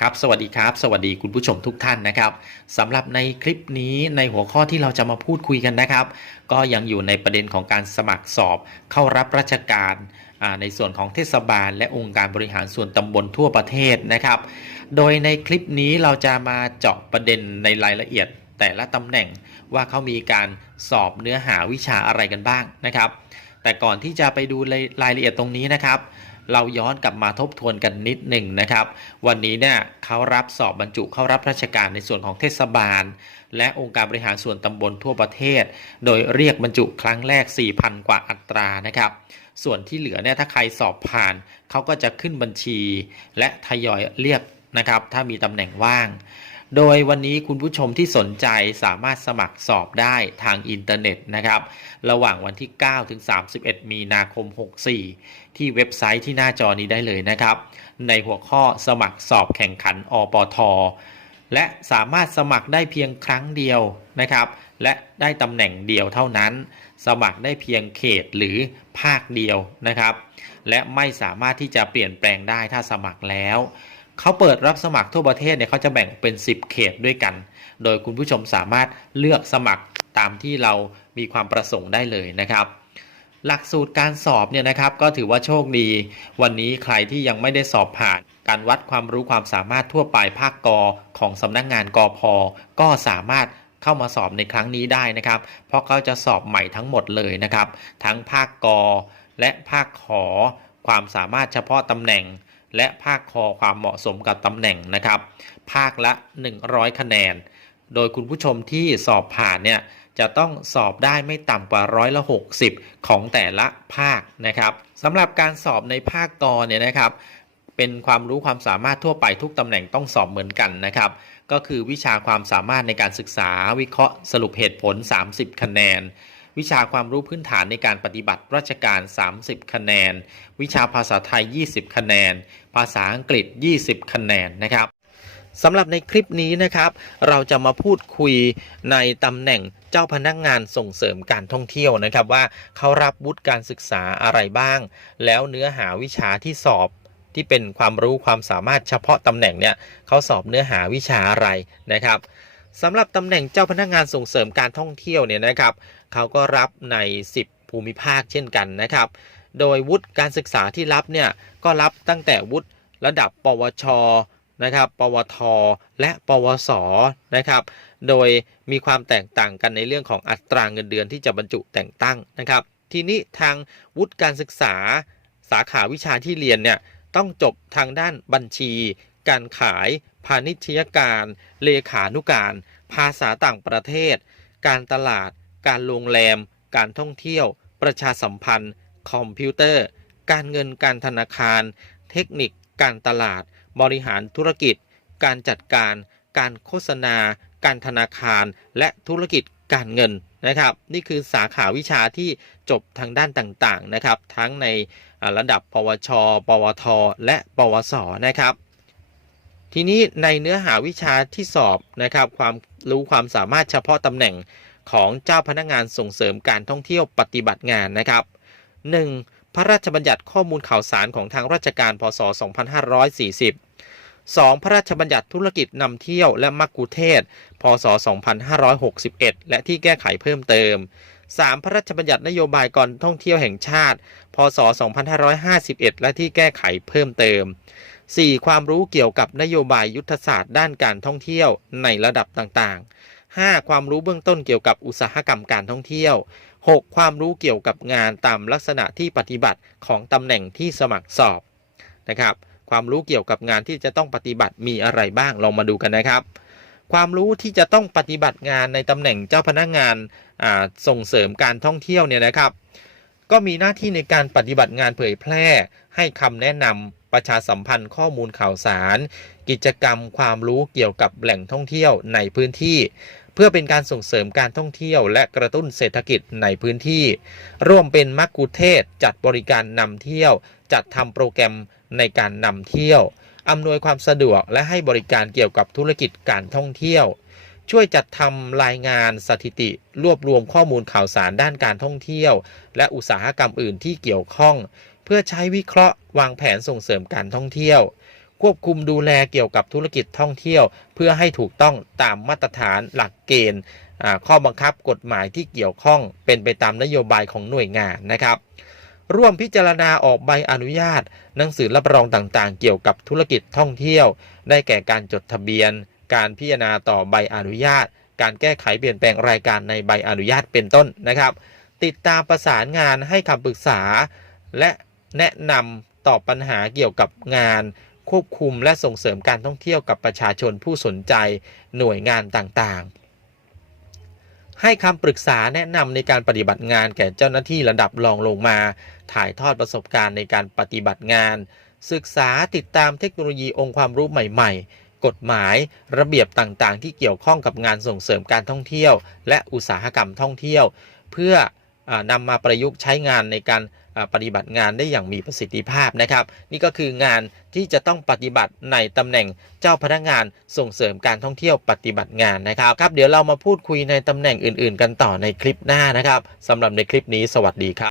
ครับสวัสดีครับ สวัสดีคุณผู้ชมทุกท่านนะครับสำหรับในคลิปนี้ในหัวข้อที่เราจะมาพูดคุยกันนะครับ ก็ยังอยู่ในประเด็นของการสมัครสอบเข้ารับราชการในส่วนของเทศบาล และองค์การบริหารส่วนตำบลทั่วประเทศนะครับ โดยในคลิปนี้เราจะมาเจาะประเด็นในรายละเอียด แต่ละตำแหน่งว่าเขามีการสอบเนื้อหาวิชาอะไรกันบ้างนะครับ แต่ก่อนที่จะไปดูรายละเอียดตรงนี้นะครับ เราย้อนกลับมาทบทวนกันนิดหนึ่งนะครับ วันนี้เนี่ยเขารับสอบบรรจุเข้ารับราชการในส่วนของเทศบาล และองค์การบริหารส่วนตำบลทั่วประเทศ โดยเรียกบรรจุครั้งแรก 4,000 กว่าอัตรานะครับ ส่วนที่เหลือเนี่ยถ้าใครสอบผ่านเขาก็จะขึ้นบัญชี และทยอยเรียกนะครับ ถ้ามีตำแหน่งว่าง โดยวันนี้คุณผู้ชมที่สนใจสามารถสมัครสอบได้ทางอินเทอร์เน็ตนะครับ ระหว่างวันที่ 9 ถึง 31 มีนาคม 64 ที่เว็บไซต์ที่หน้าจอนี้ได้เลยนะครับ ในหัวข้อสมัครสอบแข่งขันอปท และสามารถสมัครได้เพียงครั้งเดียวนะครับ และได้ตำแหน่งเดียวเท่านั้น สมัครได้เพียงเขตหรือภาคเดียวนะครับ และไม่สามารถที่จะเปลี่ยนแปลงได้ถ้าสมัครแล้ว เขาเปิดรับสมัครทั่วประเทศเนี่ยเขาจะแบ่งเป็น 10 เขตด้วยกัน โดยคุณผู้ชมสามารถเลือกสมัครตามที่เรามีความประสงค์ได้เลยนะครับหลักสูตรการสอบเนี่ยนะครับก็ถือว่าโชคดี วันนี้ใครที่ยังไม่ได้สอบผ่าน การวัดความรู้ความสามารถทั่วไปภาคกอของสำนักงงานกอพก็สามารถเข้ามาสอบในครั้งนี้ได้นะครับ เพราะเขาจะสอบใหม่ทั้งหมดเลยนะครับ ทั้งภาคกอและภาคขอ ความสามารถเฉพาะตำแหน่ง และภาคคอความเหมาะสมกับตำแหน่งนะครับ ภาคละ 100 คะแนน โดยคุณผู้ชมที่สอบผ่านเนี่ยจะต้องสอบได้ไม่ต่ำกว่าร้อยละ60 ของแต่ละภาคนะครับสำหรับการสอบในภาคกอเนี่ยนะครับ เป็นความรู้ความสามารถทั่วไปทุกตำแหน่งต้องสอบเหมือนกันนะครับ ก็คือวิชาความสามารถในการศึกษาวิเคราะห์สรุปเหตุผล 30 คะแนน วิชาความรู้พื้นฐานในการปฏิบัติราชการ 30 คะแนน วิชาภาษาไทย 20 คะแนน ภาษาอังกฤษ 20 คะแนนนะครับสำหรับในคลิปนี้นะครับ เราจะมาพูดคุยในตำแหน่งเจ้าพนักงานส่งเสริมการท่องเที่ยวนะครับว่าเขารับวุฒิการศึกษาอะไรบ้าง แล้วเนื้อหาวิชาที่สอบที่เป็นความรู้ความสามารถเฉพาะตำแหน่งเนี่ยเขาสอบเนื้อหาวิชาอะไรนะครับสำหรับตำแหน่งเจ้าพนักงานส่งเสริมการท่องเที่ยวเนี่ยนะครับ เขาก็รับใน 10 ภูมิภาคเช่นกันนะครับ โดยวุฒิการศึกษาที่รับเนี่ยก็รับตั้งแต่วุฒิระดับ ปวชนะครับ ปวท และ ปวส นะครับ โดยมีความแตกต่างกันในเรื่องของอัตราเงินเดือนที่จะบรรจุแต่งตั้งนะครับ ทีนี้ทางวุฒิการศึกษาสาขาวิชาที่เรียนเนี่ยต้องจบทางด้านบัญชี การขาย พาณิชยการ เลขานุการ ภาษาต่างประเทศ การตลาด การโรงแรม การท่องเที่ยว ประชาสัมพันธ์ คอมพิวเตอร์ การเงินการธนาคาร เทคนิค การตลาด บริหารธุรกิจ การจัดการ การโฆษณา การธนาคาร และธุรกิจการเงินนะครับ นี่คือสาขาวิชาที่จบทางด้านต่างๆนะครับ ทั้งในระดับ ปวช ปวท และปวสนะครับ ทีนี้ในเนื้อหาวิชาที่สอบนะครับ ความรู้ความสามารถเฉพาะตำแหน่ง ของเจ้าพนักงานส่งเสริมการท่องเที่ยวปฏิบัติงานนะครับ 1. พระราชบัญญัติข้อมูลข่าวสารของทางราชการ พศ 2540 2. พระราชบัญญัติธุรกิจนำเที่ยวและมักคุเทศ พศ 2561 และที่แก้ไขเพิ่มเติม 3. พระราชบัญญัตินโยบายการท่องเที่ยวแห่งชาติ พศ 2551 และที่แก้ไขเพิ่มเติม 4. ความรู้เกี่ยวกับนโยบายยุทธศาสตร์ด้านการท่องเที่ยวในระดับต่างๆ 5. ความรู้เบื้องต้นเกี่ยวกับอุตสาหกรรมการท่องเที่ยว 6. ความรู้เกี่ยวกับงานตามลักษณะที่ปฏิบัติของตำแหน่งที่สมัครสอบนะครับความรู้เกี่ยวกับงานที่จะต้องปฏิบัติมีอะไรบ้างลองมาดูกันนะครับ ความรู้ที่จะต้องปฏิบัติงานในตำแหน่งเจ้าพนักงานาส่งเสริมการท่องเที่ยวเนี่ยนะครับ ก็มีหน้าที่ในการปฏิบัติงานเผยแพร่ ให้คำแนะนำประชาสัมพันธ์ข้อมูลข่าวสาร กิจกรรมความรู้เกี่ยวกับแหล่งท่องเที่ยวในพื้นที่ เพื่อเป็นการส่งเสริมการท่องเที่ยวและกระตุ้นเศรษฐกิจในพื้นที่ ร่วมเป็นมักคุเทศจัดบริการนำเที่ยว จัดทำโปรแกรมในการนำเที่ยว อำนวยความสะดวกและให้บริการเกี่ยวกับธุรกิจการท่องเที่ยว ช่วยจัดทำรายงานสถิติ รวบรวมข้อมูลข่าวสารด้านการท่องเที่ยว และอุตสาหกรรมอื่นที่เกี่ยวข้อง เพื่อใช้วิเคราะห์ วางแผนส่งเสริมการท่องเที่ยว ควบคุมดูแลเกี่ยวกับธุรกิจท่องเที่ยว เพื่อให้ถูกต้องตามมาตรฐานหลักเกณฑ์ข้อบังคับกฎหมายที่เกี่ยวข้องเป็นไปตามนโยบายของหน่วยงานนะครับ ร่วมพิจารณาออกใบอนุญาต หนังสือรับรองต่างๆ เกี่ยวกับธุรกิจท่องเที่ยว ได้แก่การจดทะเบียน การพิจารณาต่อใบอนุญาต การแก้ไขเปลี่ยนแปลงรายการในใบอนุญาตเป็นต้นนะครับ ติดตามประสานงานให้คำปรึกษา และแนะนำตอบปัญหาเกี่ยวกับงาน ควบคุมและส่งเสริมการท่องเที่ยวกับประชาชนผู้สนใจหน่วยงานต่างๆ ให้คำปรึกษาแนะนำในการปฏิบัติงานแก่เจ้าหน้าที่ระดับรองลงมา ถ่ายทอดประสบการณ์ในการปฏิบัติงาน ศึกษาติดตามเทคโนโลยีองค์ความรู้ใหม่ ๆ กฎหมายระเบียบต่างๆ ที่เกี่ยวข้องกับงานส่งเสริมการท่องเที่ยว และอุตสาหกรรมท่องเที่ยว เพื่อ นำมาประยุกต์ใช้งานในการปฏิบัติงานได้อย่างมีประสิทธิภาพนะครับ นี่ก็คืองานที่จะต้องปฏิบัติในตำแหน่งเจ้าพนักงานส่งเสริมการท่องเที่ยวปฏิบัติงานนะครับครับ เดี๋ยวเรามาพูดคุยในตำแหน่งอื่น ๆ กันต่อในคลิปหน้านะครับสำหรับในคลิปนี้สวัสดีครับ